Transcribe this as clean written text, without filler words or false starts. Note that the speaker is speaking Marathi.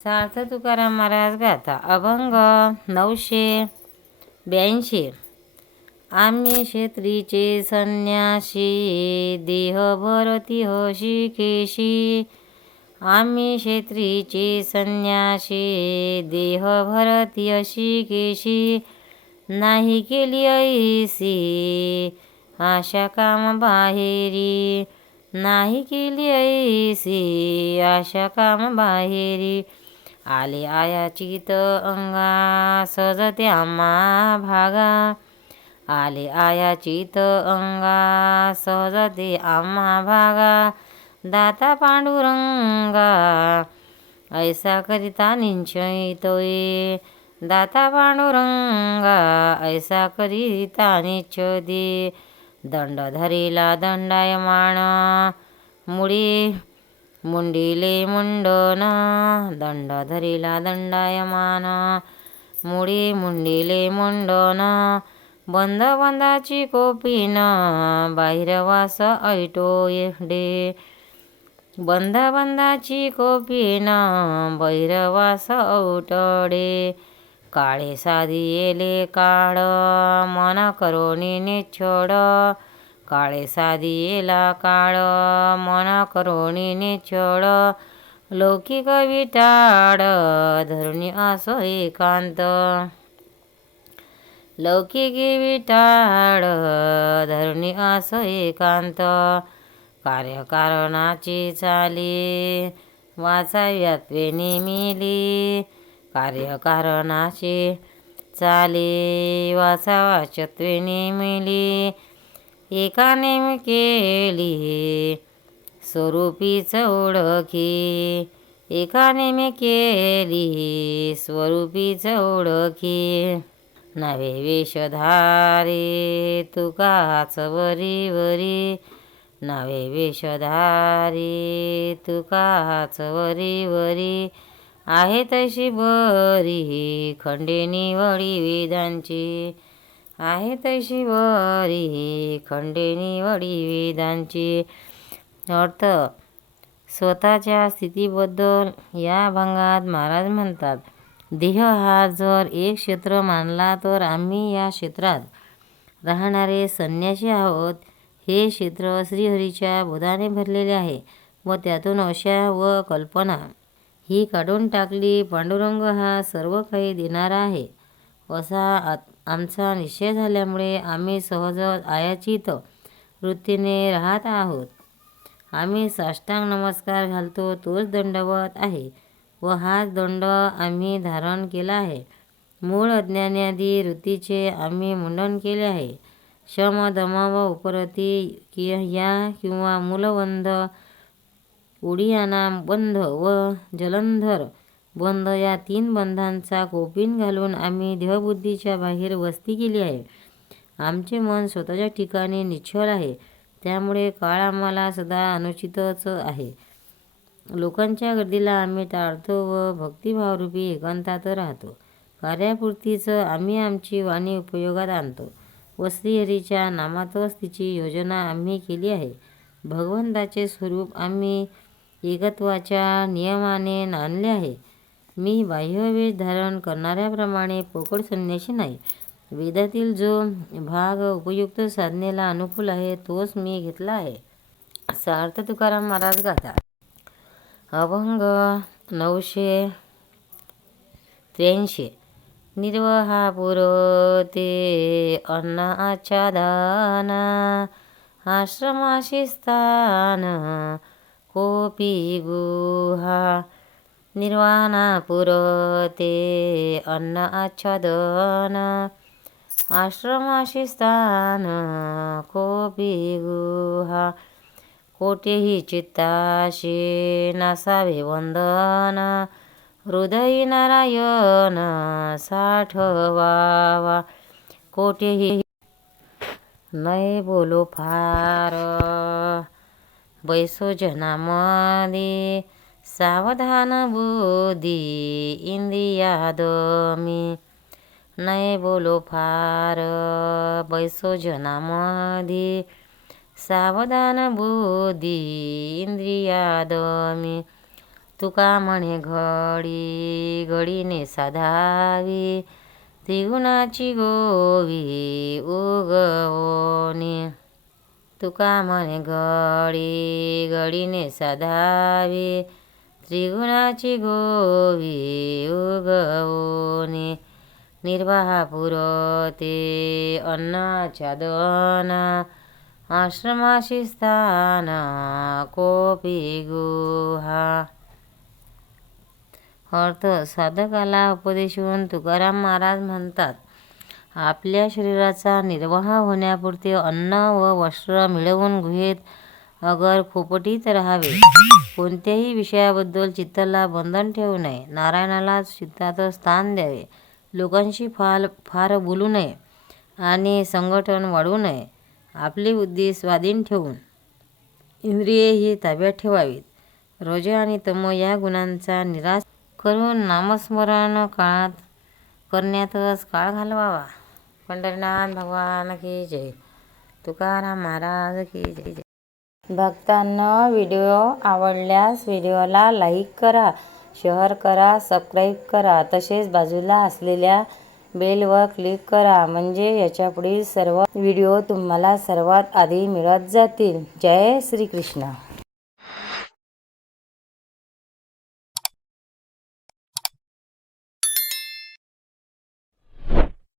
सार्थ तुकाराम महाराज गाथा अभंग 982. आम्ही क्षेत्रीचे संन्यासी देह भरती हशिकेशी. आम्ही क्षेत्रीचे संन्यासी देह भरती हशिकेशी. नाही केली ऐसी आशा काम बाहेरी. नाही केली ऐसी आशा काम बाहेरी. आले आयाचित अंगा सजते आम्हा भागा. आले आयाचित अंगा सहजते आम्हा भागा. दाता पांडुरंगा ऐसा करिता निश्चयितोय. दाता पांडुरंगा ऐसा करिता निश्चयते. दंड धरिला दंडायमान मुंडिले मुंडन. दंड धरिला दंडायमान मुंडिले मुंडन. बंदाची कोपीन बाहिरवास ऐटोयडे. बंदाची कोपीन बाहिरवास औटडे. काळे साधी येले काळ मन करोनी निच्छोड. काळे साधी येला काळ मन करोनी निच्छोड. लौकिक विटाळ धरुणी असो एकांत. लौकिकी विटाळ धरुणी असो एकांत. कार्यकारणाची चाली वाचाव्यात्वे निमिली. कार्यकारणाची चाली वाचावाचत्वे निमिली. एका नेम केली स्वरूपीच ओळखी. एका नेम केली स्वरूपीच ओळखी. नवे वेशधारी तुकाच वरी वरी. नवे वेशधारी तुकाच वरी वरी. आहे तशी बरी खंडे निवडी वेदांची. आहे तशी बरी खंडे निवडी वेदांची. अर्थ स्वतःच्या स्थितीबद्दल या अभंगात महाराज म्हणतात, देह हा जर एक क्षेत्र मानला तर आम्ही या क्षेत्रात राहणारे संन्यासी आहोत. हे क्षेत्र श्रीहरीच्या बोधाने भरलेले आहे व त्यातून आशा व कल्पना ही काढून टाकली. पांडुरंग हा सर्व काही देणारा आहे असा आमचा निश्चय झाल्यामुळे आम्ही सहज आयाचित वृत्तीने राहत आहोत. आम्ही साष्टांग नमस्कार घालतो तोच दंडवत आहे व हाच दंड आम्ही धारण केला आहे. मूळ अज्ञानादी वृत्तीचे आम्ही मुंडन केले आहे. शम दम व उपरती या किंवा मूलबंध उडियाना बंध व जलंधर बंध या 3 बंधांचा कोपीन घालून आम्ही देहबुद्धीच्या बाहेर वस्ती केली आहे. आमचे मन स्वतःच्या ठिकाणी निश्चल आहे. त्यामुळे काळ आम्हाला सदा अनुचितच आहे. लोकांच्या गर्दीला आम्ही टाळतो व भक्तिभावरूपी एकांतात राहतो. कार्यापुरतीच आम्ही आमची वाणी उपयोगात आणतो व श्रीहरीच्या नामातच तिची योजना आम्ही केली आहे. भगवंताचे स्वरूप आम्ही एकत्वाच्या नियमाने आणले आहे. मी बाह्यवेश धारण करणाऱ्याप्रमाणे पोकळ संन्यासी नाही. वेदातील जो भाग उपयुक्त साधनेला अनुकूल आहे तोच मी घेतला आहे. सार्थ तुकाराम महाराज गाथा अभंग 983. निर्वहा पुरते अन्न आच्छादना. आश्रमाशी स्थान कोपी गुहा. निर्वाणा पुरते अन्न आच्छादन. आश्रमाशी स्थान कोपी गुहा. कोठेही चित्ताशी नसावे वंदन. हृदयी नारायण साठवावा. कोठेही नये बोलो फार बैसो जनामध्ये. सावधान बुद्धी इंद्रियादमी. नये बोलो फार बैसो जनामध्ये. सावधान बुद्धी इंद्रियादमी. तुका म्हणे घडी घडीने साधावी त्रिगुणाची गोवी उगवणे. तुका म्हणे घडी घडीने साधावी त्रिगुणाची गोवी उगवणे. निर्वाहा पुरते अन्नाच्या दना आश्रमाशी स्थान कोपी गुहा. अर्थ साधकाला उपदेशून तुकाराम महाराज म्हणतात, आपल्या शरीराचा निर्वाह होण्यापुरते अन्न व वस्त्र मिळवून गुहेत अगर खोपटीत राहावे. कोणत्याही विषयाबद्दल चित्ताला बंधन ठेवू नये. नारायणाला चित्तात स्थान द्यावे. लोकांशी फार बोलू नये आणि संघटन वाढवू नये. आपली बुद्धी स्वाधीन ठेवून इंद्रिये ही ताब्यात ठेवावीत. रज आणि तम या गुणांचा निराश करून नामस्मरण करण्यातच काळ घालवावा. पंढरीनाथ भगवान की जय. तुकाराम महाराज की जय. भक्तांनो, व्हिडिओ आवडल्यास व्हिडिओला लाईक करा, शेअर करा, सबस्क्राईब करा. तसेच बाजूला असलेल्या बेलवर क्लिक करा, म्हणजे याच्या पुढील सर्व व्हिडिओ तुम्हाला सर्वात आधी मिळत जातील. जय श्री कृष्ण.